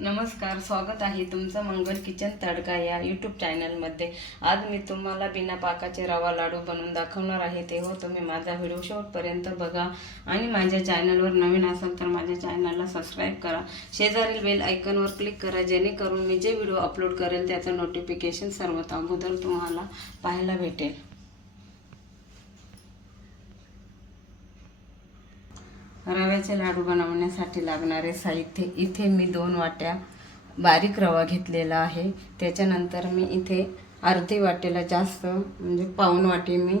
नमस्कार स्वागत आहे तुमचं मंगल किचन तडका या यूट्यूब चॅनलमध्ये आज मी तुम्हाला बिना पाकाचे रवा लाडू बनवून दाखवणार आहे. ते हो तुम्ही माझा व्हिडिओ शेवटपर्यंत बघा. आणि माझ्या चॅनलवर नवीन असाल तर माझ्या चॅनलला सबस्क्राईब करा. शेजारील बेल आयकनवर क्लिक करा जेणेकरून मी जे व्हिडिओ अपलोड करेल त्याचं नोटिफिकेशन सर्वात अगोदर तुम्हाला पाहायला भेटेल. रव्याचे लाडू बनवण्यासाठी लागणारे साहित्य. इथे मी दोन वाट्या बारीक रवा घेतलेला आहे. त्याच्यानंतर मी इथे अर्धी वाटेला जास्त म्हणजे पाऊन वाटी मी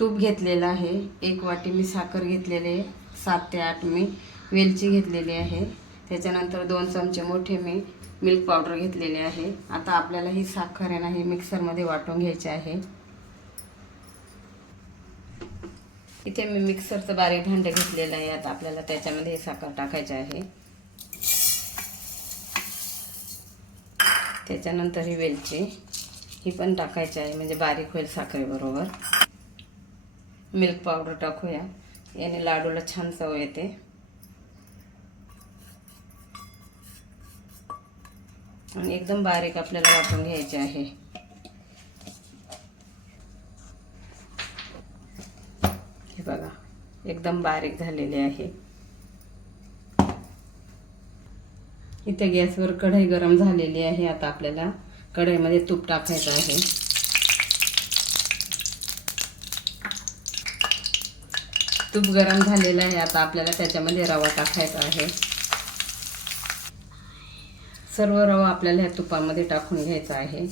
तूप घेतलेलं आहे. एक वाटी मी साखर घेतलेली आहे. सात ते आठ मी वेलची घेतलेली आहे. त्याच्यानंतर दोन चमचे मोठे मी मिल्क पावडर घेतलेले आहे. आता आपल्याला ही साखर आहे ना ही मिक्सरमध्ये वाटून घ्यायची आहे. इथे मी मिक्सरचं बारीक भांडं घेतलेलं आहे. आता आपल्याला त्याच्यामध्ये हे साखर टाकायचं आहे. त्याच्यानंतर ही वेलची ही पण टाकायची आहे. म्हणजे बारीक होईल साखरेबरोबर मिल्क पावडर टाकूया. याने लाडूला छान चव येते. आणि एकदम बारीक आपल्याला वाटून घ्यायचे आहे. हे बघा एकदम बारीक झालेले आहे. इथे गॅसवर कढई गरम झालेली आहे. आता आपल्याला कढईमध्ये तूप टाकायचं आहे. तूप गरम झालेलं आहे. आता आपल्याला त्याच्यामध्ये रवा टाकायचा आहे. सर्व रवा आपल्याला ह्या तुपामध्ये टाकून घ्यायचा आहे.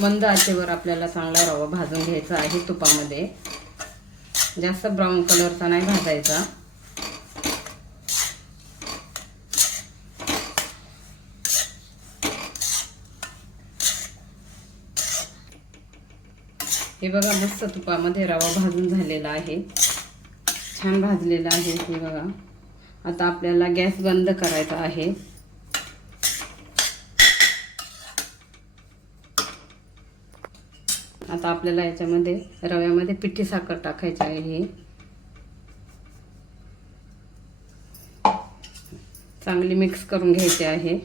मंद आचेवर आपल्याला चांगला रवा भाजून घ्यायचा आहे तुपामध्ये. जास्त ब्राऊन कलरचा नाही भाजायचा. हे बघा मस्त तुपामध्ये रवा भाजून झालेला आहे. छान भाजलेला आहे हे बघा. आता आपल्याला गॅस बंद करायचा आहे. आता आपल्याला याच्यामध्ये रव्यामध्ये पिठी साखर टाकायची आहे ही. चांगली मिक्स करून घ्यायची आहे.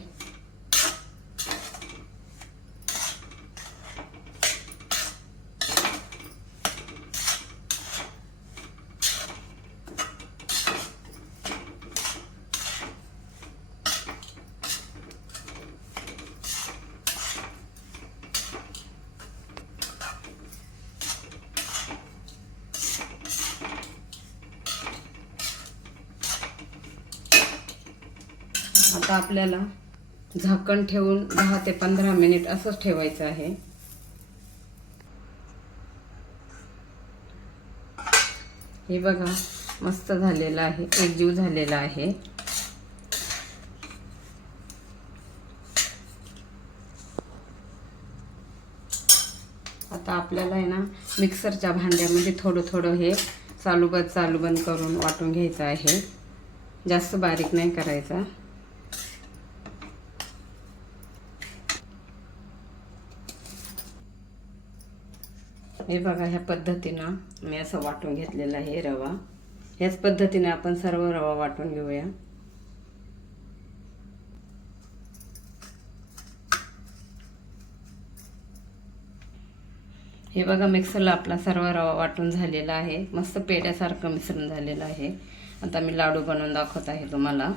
आता आपल्याला झाकण ठेवून दहा ते पंधरा मिनिट असंच ठेवायचं आहे. हे बघा मस्त झालेलं आहे एकजीव झालेला आहे. आता आपल्याला आहे ना मिक्सरच्या भांड्यामध्ये थोडं थोडं हे चालू बंद चालू बंद करून वाटून घ्यायचं आहे. जास्त बारीक नाही करायचा. हे बघा ह्या पद्धतीनं मी असं वाटून घेतलेलं आहे रवा. ह्याच पद्धतीने आपण सर्व रवा वाटून घेऊया. हे बघा मिक्सरला आपला सर्व रवा वाटून झालेला आहे. मस्त पेड्यासारखं मिश्रण झालेलं आहे. आता मी लाडू बनवून दाखवत आहे तुम्हाला.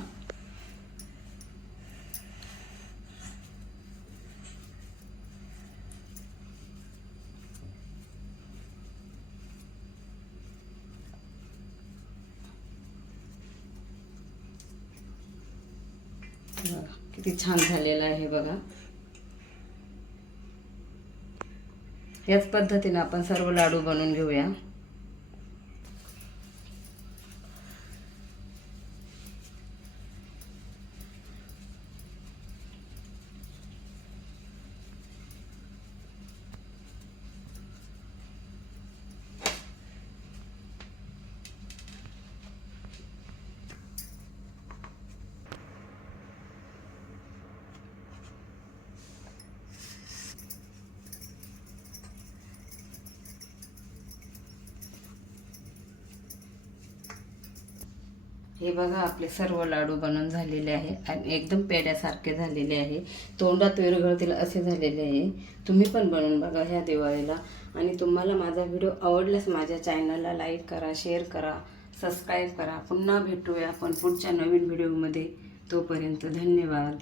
बघा, किती छान झालेलं आहे बघा. याच पद्धतीने आपण सर्व लाडू बनवून घेऊया. हे बघा आपले सर्व लाडू बनवून झालेले आहे आणि एकदम पेड्यासारखे झालेले आहे. तोंडात विरघळतील असे झालेले आहे. तुम्ही पण बनवून बघा ह्या दिवाळीला. आणि तुम्हाला माझा व्हिडिओ आवडल्यास माझ्या चॅनलला लाईक करा शेअर करा सबस्क्राईब करा. पुन्हा भेटूया आपण पुढच्या नवीन व्हिडिओमध्ये. तोपर्यंत धन्यवाद.